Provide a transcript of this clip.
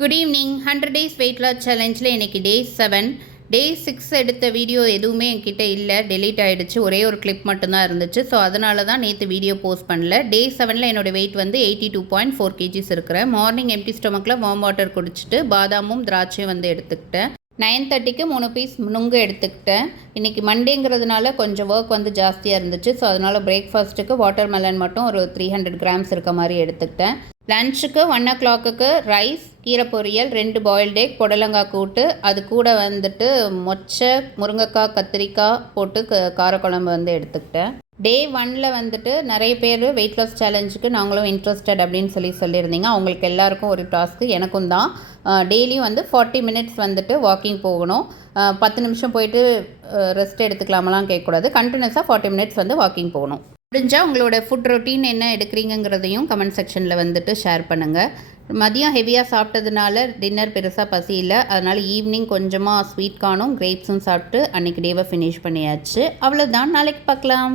Good evening. 100 days weight loss சேலஞ்சில் இன்றைக்கி day 7. டே 6 எடுத்த வீடியோ எதுவுமே என்கிட்ட இல்லை, டெலீட் ஆகிடுச்சு. ஒரே ஒரு கிளிப் மட்டும்தான் இருந்துச்சு. ஸோ அதனால தான் நேற்று வீடியோ போஸ்ட் பண்ணல. டே 7ல் என்னோடய வெயிட் வந்து 82.4 kgs இருக்கிறேன். மார்னிங் எம்டி ஸ்டொமக்கில் வார்ம் வாட்டர் குடிச்சிட்டு பாதாமும் திராட்சையும் வந்து எடுத்துக்கிட்டேன். 9:30க்கு 3 பீஸ் நுங்கு எடுத்துக்கிட்டேன். இன்றைக்கி மண்டேங்கிறதுனால கொஞ்சம் ஒர்க் வந்து ஜாஸ்தியாக இருந்துச்சு. ஸோ அதனால் பிரேக்ஃபாஸ்ட்டுக்கு வாட்டர் மெலன் மட்டும் ஒரு 300 கிராம்ஸ் இருக்க மாதிரி எடுத்துக்கிட்டேன். லன்ச்சுக்கு 1 o'clock ரைஸ், கீரை பொரியல், 2 பாயில்டு எக், புடலங்காய் கூட்டு, அது கூட வந்துட்டு மொச்சை, முருங்கைக்காய், கத்திரிக்காய் போட்டு காரக்குழம்பு வந்து எடுத்துக்கிட்டேன். டே 1ல் வந்துட்டு நிறைய பேர் வெயிட் லாஸ் சேலஞ்சுக்கு நாங்களும் இன்ட்ரெஸ்டட் அப்படின்னு சொல்லியிருந்தீங்க. அவங்களுக்கு எல்லாருக்கும் ஒரு டாஸ்க்கு, எனக்கும் தான். டெய்லியும் வந்து 40 minutes வந்துட்டு வாக்கிங் போகணும். 10 நிமிஷம் போயிட்டு ரெஸ்ட் எடுத்துக்கலாமெல்லாம் கேட்கக்கூடாது. கண்டினியூஸாக 40 minutes வந்து வாக்கிங் போகணும். முடிஞ்சால் உங்களோட ஃபுட் ரொட்டீன் என்ன எடுக்கிறீங்கிறதையும் கமெண்ட் செக்ஷனில் வந்துட்டு ஷேர் பண்ணுங்கள். மதியம் ஹெவியாக சாப்பிட்டதுனால டின்னர் பெருசாக பசி இல்லை. அதனால் ஈவினிங் கொஞ்சமாக ஸ்வீட் கார்னும் கிரேப்ஸும் சாப்பிட்டு அன்றைக்கி டேவை ஃபினிஷ் பண்ணியாச்சு. அவ்வளோதான். நாளைக்கு பார்க்கலாம்.